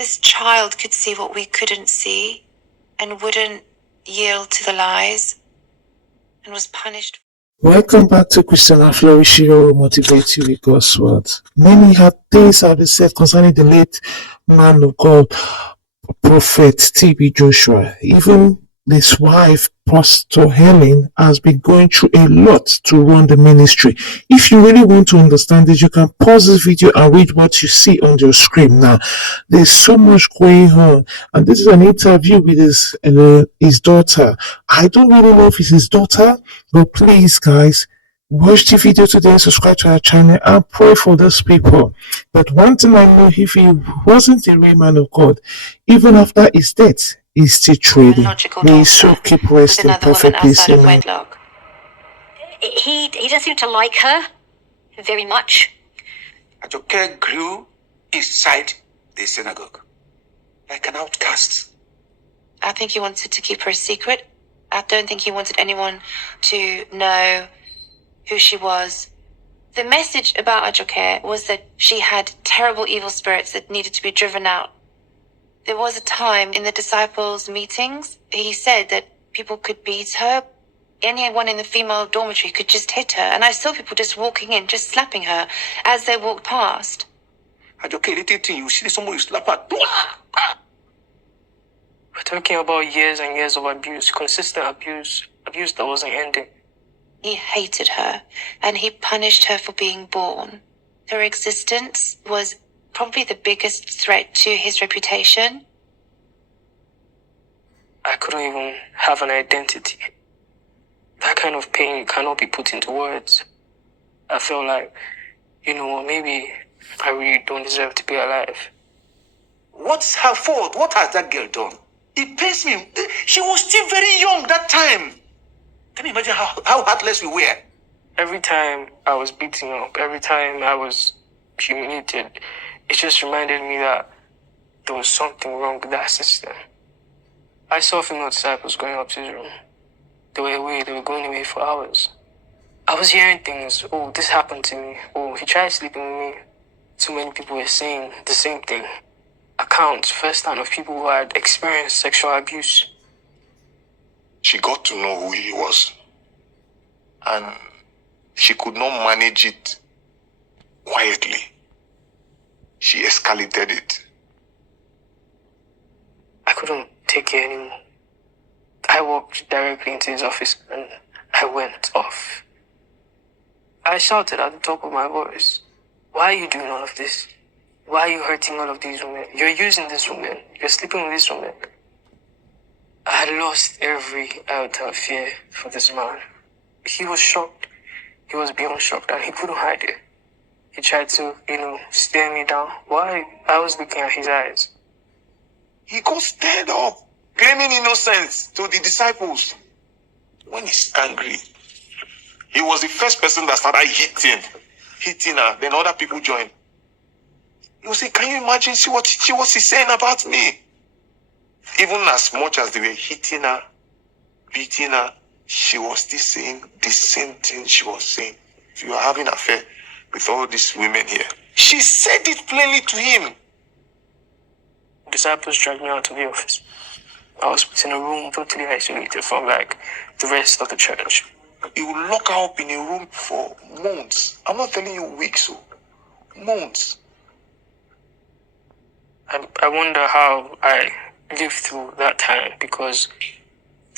This child could see what we couldn't see and wouldn't yield to the lies and was punished. Welcome back to Christiana Flourishing, who motivates you with God's word. Many things have been said concerning the late man of God, Prophet T.B. Joshua. Even his wife, Pastor Helen, has been going through a lot to run the ministry. If you really want to understand this, you can pause this video and read what you see on your screen now. There's so much going on, and this is an interview with his daughter. I don't really know if it's his daughter, but please, guys, watch the video today, subscribe to our channel, and pray for those people. But one thing I know, if he wasn't a real man of God, even after his death, he's still trading. May his soul keep resting perfect peace. He doesn't seem to like her very much. Ajoke grew inside the synagogue like an outcast. I think he wanted to keep her a secret. I don't think he wanted anyone to know who she was. The message about Ajoke was that she had terrible evil spirits that needed to be driven out. There was a time in the disciples' meetings, he said that people could beat her. Anyone in the female dormitory could just hit her. And I saw people just walking in, just slapping her as they walked past. Ajoke, little thing, you see somebody slap her. We're talking about years and years of abuse, consistent abuse that wasn't ending. He hated her, and he punished her for being born. Her existence was probably the biggest threat to his reputation. I couldn't even have an identity. That kind of pain cannot be put into words. I felt like, maybe I really don't deserve to be alive. What's her fault? What has that girl done? It pains me. She was still very young that time. Can you imagine how heartless we were? Every time I was beaten up, every time I was humiliated, it just reminded me that there was something wrong with that system. I saw female disciples going up to his room. They were going away for hours. I was hearing things, oh, this happened to me, oh, he tried sleeping with me. Too many people were saying the same thing. Accounts firsthand of people who had experienced sexual abuse. She got to know who he was, and she could not manage it quietly. She escalated it. I couldn't take it anymore. I walked directly into his office and I went off. I shouted at the top of my voice, "Why are you doing all of this? Why are you hurting all of these women? You're using these women. You're sleeping with these women." I had lost every iota of fear for this man. He was shocked. He was beyond shocked, and he couldn't hide it. He tried to, stare me down. Why? I was looking at his eyes. He got stirred up, claiming innocence to the disciples. When he's angry, he was the first person that started hitting her. Then other people joined. He was saying, "Can you imagine what she's saying about me?" Even as much as they were hitting her, beating her, she was still saying the same thing she was saying. If you are having an affair with all these women here. She said it plainly to him. Disciples dragged me out of the office. I was put in a room totally isolated from the rest of the church. He would lock her up in a room for months. I'm not telling you weeks, months. I wonder how I lived through that time, because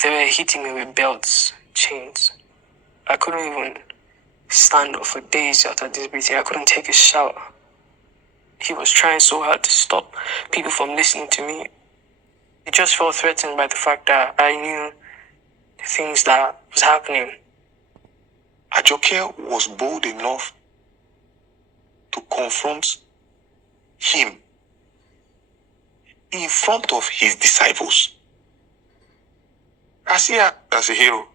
they were hitting me with belts, chains. I couldn't even stand up for days after this beating. I couldn't take a shower. He was trying so hard to stop people from listening to me. He just felt threatened by the fact that I knew the things that was happening. Ajoke was bold enough to confront him in front of his disciples. I see her as a hero.